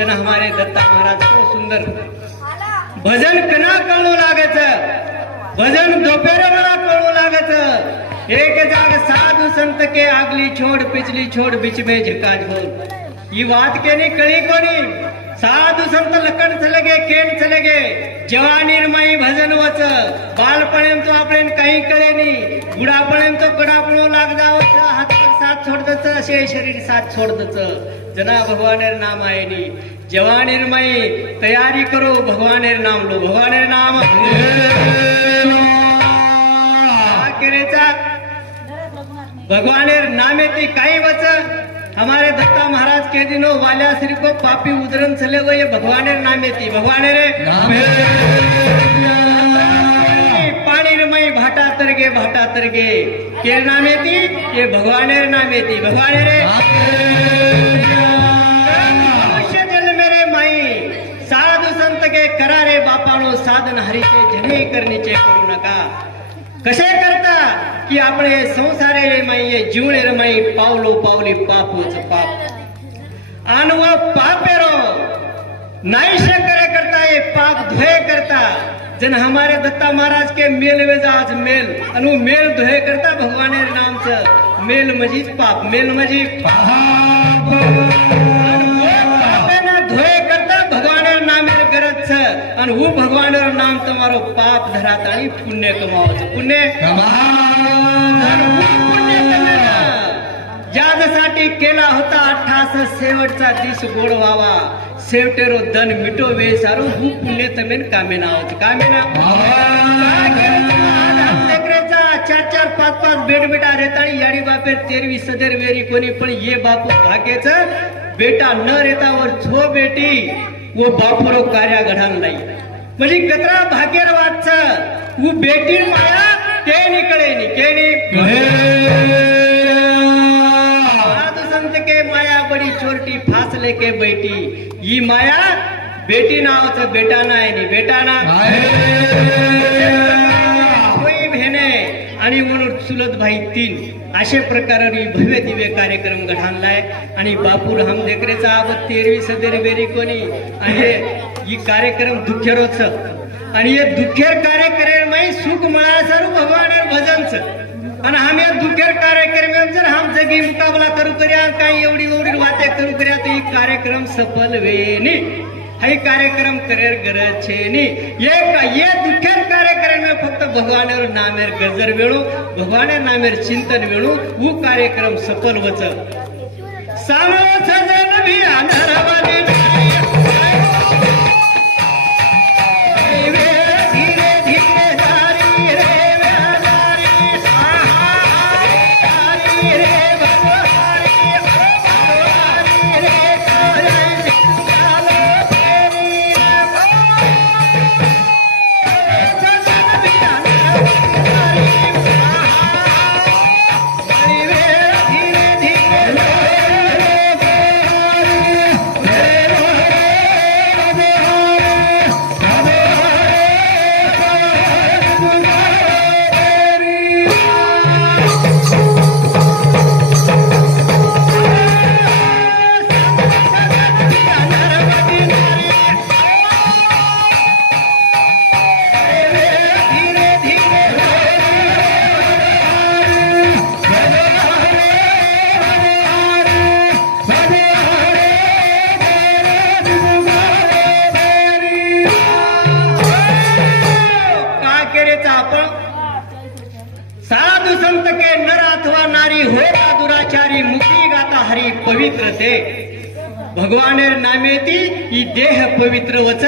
जन हमारे दत्ता महाराज को सुंदर। भजन कना कळू लागत भजन दोपहर मला कळू लागत एक जाग साधु संत के आगली छोड़ पिछली छोड़ बीच में झका झोल हो। ये बात केनी कळी कोनी साधु संत लखन चले गे केन चले गे जवानीरमाई भजन वच। बालपणेम तो आपण काही कळेनी बुडापणेम तो कड़ा सोडतच शरीर साथ छोडतच. जना भगवानेर नाम आयनी जवानीरमाई तयारी करो भगवानेर नाम लो. भगवानेर नाम भगवानेर नामे ती काही वच. हमारे दत्ता महाराज के दिनो वाल्या श्री को पापी उदरन चले वो ये भगवानेर नामे ती. भगवाने भाटा तरगे केर नाम येती? के भगवानेर नाम येती. भगवान रे. मनुष्य जन्म रे माई. साधू संत के साधन हरीचे जने करण्याचे करू नका. कसे करता? की आपण संसारे रे माई हे जीवने रे माई पावलो पावली पापोच पाप. आनव पापेरो. नाहीश करे करता हे पाप धुए करता. जन हमारे दत्ता महाराज के मेल वेज आज मेल। अनु मेल धुए करता भगवान नाम से। मेल मजीद पाप मेल मजी पाप करता भगवान नाम भगवान नाम तुम्हारो पाप धराता पुण्य कमाओ। पुण्य। कमा ज्यासाठी केला होता अठ्ठास शेवटचा दिस गोड व्हावा. शेवटेरो धन मिटो वे सारो हु पुण्य तमेन कामेना होत. कामेना? चार चार पाच पाच बेट बेटा रेताळी याडी बापेर तेरवी सदर वेरी कोणी पण ये बापू भाग्यच बेटा न रेतावर छो बेटी वो बापुरो कार्या घडान नाही. म्हणजे कतरा भाग्यर वाटच उ बेटी माया ते निकळे नि फासले के बेटी? ही माया बेटी नावाचं बेटा नाही नि बेटा ना होई भेने. आणि म्हणून चुलत भाई तीन. अशे प्रकारे भव्य दिव्य कार्यक्रम घडाणलाय आणि बापू राम देखरेचा आब तेरवी सदर बेरी कोणी? आहे ही कार्यक्रम दुखेरोच. आणि हे दुखेर कार्यक्रम सुख मळा सर भगवान भजनच. आणि आम्ही या दुखेर कार्यक्रम जर हम जगी मुकाबला करू कर्या काही एवढी एवढी वाते करू कर्या तो कार्यक्रम सफल वेनी. हई कार्यक्रम करेर गरज छे नी ये ये दुखेर कार्यक्रम में फक्त भगवानेर नामेर गजर वेळू भगवान नामेर चिंतन वेळू वो कार्यक्रम सफल वच सामो सजन भी गाता पवित्र ते भगवान नामेती ही देह पवित्र वच